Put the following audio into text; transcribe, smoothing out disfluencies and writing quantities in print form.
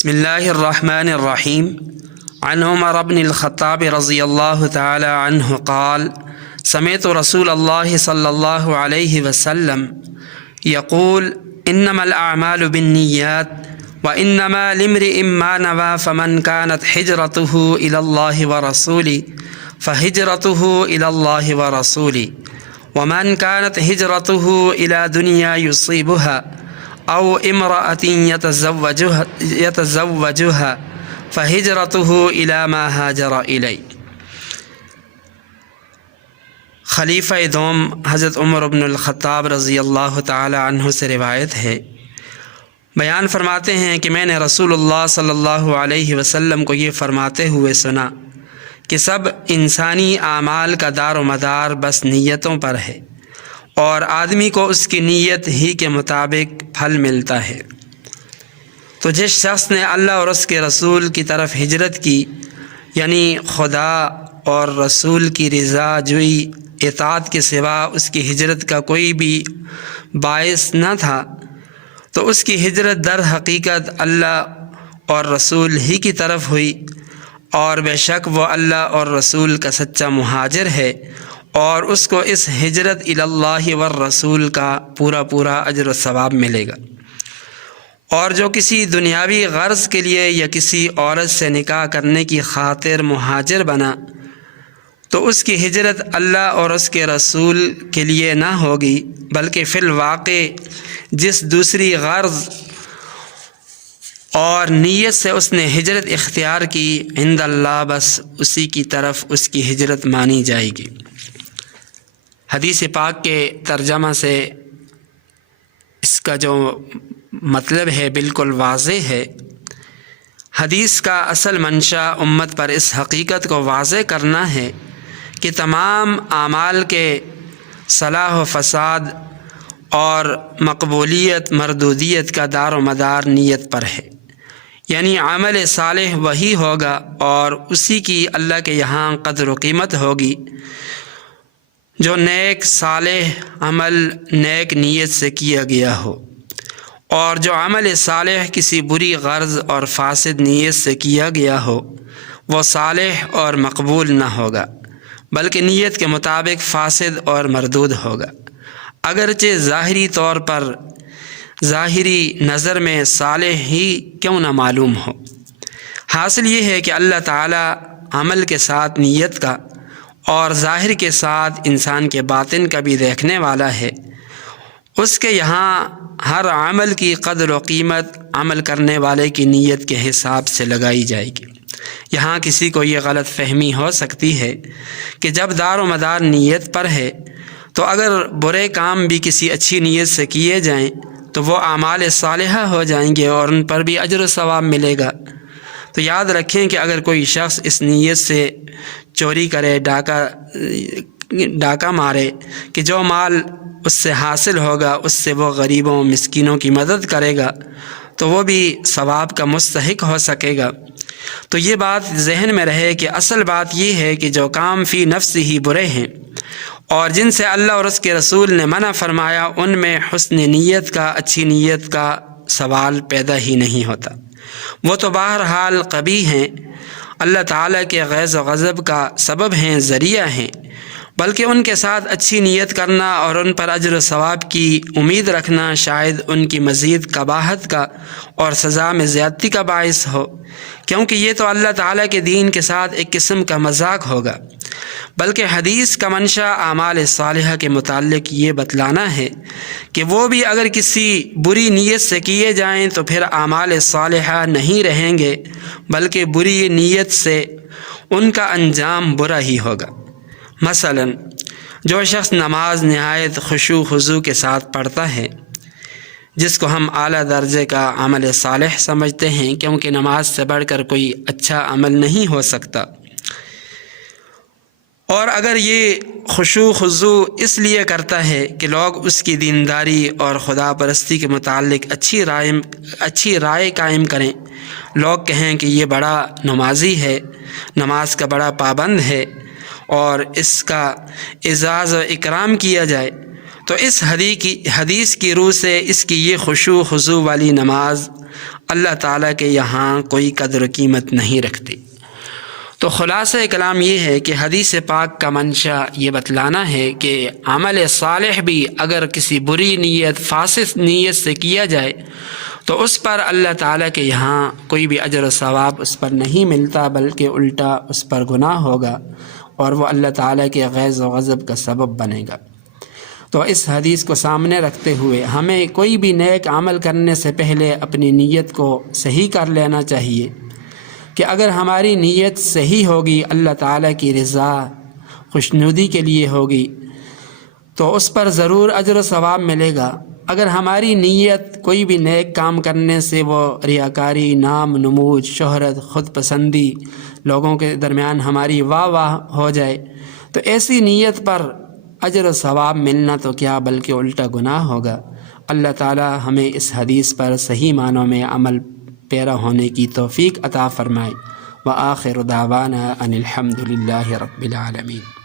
بسم اللہ الرحمن الرحیم عن عمر بن الخطاب رضی اللہ تعالی عنہ قال سمعت رسول اللہ صلی اللہ علیہ وسلم یقول انما الاعمال بالنیات وانما لامرئ ما نوى فمن كانت ہجرته الى اللہ ورسوله فہجرته الى اللہ ورسوله ومن كانت ہجرته الى دنیا يصيبها او امرأة يتزوجها فہجرته الى ما هاجر الیہ۔ خلیفہ دوم حضرت عمر بن الخطاب رضی اللہ تعالی عنہ سے روایت ہے، بیان فرماتے ہیں کہ میں نے رسول اللہ صلی اللہ علیہ وسلم کو یہ فرماتے ہوئے سنا کہ سب انسانی اعمال کا دار و مدار بس نیتوں پر ہے، اور آدمی کو اس کی نیت ہی کے مطابق پھل ملتا ہے۔ تو جس شخص نے اللہ اور اس کے رسول کی طرف ہجرت کی، یعنی خدا اور رسول کی رضا جوئی اطاعت کے سوا اس کی ہجرت کا کوئی بھی باعث نہ تھا، تو اس کی ہجرت در حقیقت اللہ اور رسول ہی کی طرف ہوئی، اور بے شک وہ اللہ اور رسول کا سچا مہاجر ہے، اور اس کو اس ہجرت الی اللہ والرسول کا پورا اجر و ثواب ملے گا۔ اور جو کسی دنیاوی غرض کے لیے یا کسی عورت سے نکاح کرنے کی خاطر مہاجر بنا، تو اس کی ہجرت اللہ اور اس کے رسول کے لیے نہ ہوگی، بلکہ فی الواقع جس دوسری غرض اور نیت سے اس نے ہجرت اختیار کی، عند اللہ بس اسی کی طرف اس کی ہجرت مانی جائے گی۔ حدیث پاک کے ترجمہ سے اس کا جو مطلب ہے بالکل واضح ہے۔ حدیث کا اصل منشا امت پر اس حقیقت کو واضح کرنا ہے کہ تمام اعمال کے صلاح و فساد اور مقبولیت مردودیت کا دار و مدار نیت پر ہے، یعنی عمل صالح وہی ہوگا اور اسی کی اللہ کے یہاں قدر و قیمت ہوگی جو نیک صالح عمل نیک نیت سے کیا گیا ہو، اور جو عمل صالح کسی بری غرض اور فاسد نیت سے کیا گیا ہو وہ صالح اور مقبول نہ ہوگا، بلکہ نیت کے مطابق فاسد اور مردود ہوگا، اگرچہ ظاہری طور پر ظاہری نظر میں صالح ہی کیوں نہ معلوم ہو۔ حاصل یہ ہے کہ اللہ تعالی عمل کے ساتھ نیت کا اور ظاہر کے ساتھ انسان کے باطن کا بھی دیکھنے والا ہے۔ اس کے یہاں ہر عمل کی قدر و قیمت عمل کرنے والے کی نیت کے حساب سے لگائی جائے گی۔ یہاں کسی کو یہ غلط فہمی ہو سکتی ہے کہ جب دار و مدار نیت پر ہے تو اگر برے کام بھی کسی اچھی نیت سے کیے جائیں تو وہ اعمال صالحہ ہو جائیں گے اور ان پر بھی اجر و ثواب ملے گا۔ تو یاد رکھیں کہ اگر کوئی شخص اس نیت سے چوری کرے، ڈاکہ مارے کہ جو مال اس سے حاصل ہوگا اس سے وہ غریبوں مسکینوں کی مدد کرے گا تو وہ بھی ثواب کا مستحق ہو سکے گا۔ تو یہ بات ذہن میں رہے کہ اصل بات یہ ہے کہ جو کام فی نفس ہی برے ہیں اور جن سے اللہ اور اس کے رسول نے منع فرمایا، ان میں حسن نیت کا، اچھی نیت کا سوال پیدا ہی نہیں ہوتا۔ وہ تو بہرحال قبیح ہیں، اللہ تعالیٰ کے غیظ و غضب کا سبب ہیں، ذریعہ ہیں، بلکہ ان کے ساتھ اچھی نیت کرنا اور ان پر اجر و ثواب کی امید رکھنا شاید ان کی مزید قباحت کا اور سزا میں زیادتی کا باعث ہو، کیونکہ یہ تو اللہ تعالیٰ کے دین کے ساتھ ایک قسم کا مذاق ہوگا۔ بلکہ حدیث کا منشا اعمال صالحہ کے متعلق یہ بتلانا ہے کہ وہ بھی اگر کسی بری نیت سے کیے جائیں تو پھر اعمال صالحہ نہیں رہیں گے، بلکہ بری نیت سے ان کا انجام برا ہی ہوگا۔ مثلا جو شخص نماز نہایت خشوع خضوع کے ساتھ پڑھتا ہے، جس کو ہم اعلیٰ درجے کا عمل صالح سمجھتے ہیں، کیونکہ نماز سے بڑھ کر کوئی اچھا عمل نہیں ہو سکتا، اور اگر یہ خشوع خضوع اس لیے کرتا ہے کہ لوگ اس کی دینداری اور خدا پرستی کے متعلق اچھی رائے قائم کریں، لوگ کہیں کہ یہ بڑا نمازی ہے، نماز کا بڑا پابند ہے، اور اس کا اعزاز و اکرام کیا جائے، تو اس حدیث کی روح سے اس کی یہ خشوع خضوع والی نماز اللہ تعالیٰ کے یہاں کوئی قدر و قیمت نہیں رکھتے۔ تو خلاصہ کلام یہ ہے کہ حدیث پاک کا منشا یہ بتلانا ہے کہ عمل صالح بھی اگر کسی بری نیت، فاسد نیت سے کیا جائے تو اس پر اللہ تعالیٰ کے یہاں کوئی بھی اجر و ثواب اس پر نہیں ملتا، بلکہ الٹا اس پر گناہ ہوگا اور وہ اللہ تعالیٰ کے غیظ و غضب کا سبب بنے گا۔ تو اس حدیث کو سامنے رکھتے ہوئے ہمیں کوئی بھی نیک عمل کرنے سے پہلے اپنی نیت کو صحیح کر لینا چاہیے کہ اگر ہماری نیت صحیح ہوگی، اللہ تعالیٰ کی رضا خوشنودی کے لیے ہوگی تو اس پر ضرور اجر و ثواب ملے گا۔ اگر ہماری نیت کوئی بھی نیک کام کرنے سے وہ ریاکاری، نام نمود، شہرت، خود پسندی، لوگوں کے درمیان ہماری واہ واہ ہو جائے تو ایسی نیت پر اجر و ثواب ملنا تو کیا بلکہ الٹا گناہ ہوگا۔ اللہ تعالی ہمیں اس حدیث پر صحیح معنوں میں عمل پیرا ہونے کی توفیق عطا فرمائے۔ وآخر دعوانا ان الحمد للہ رب العالمین۔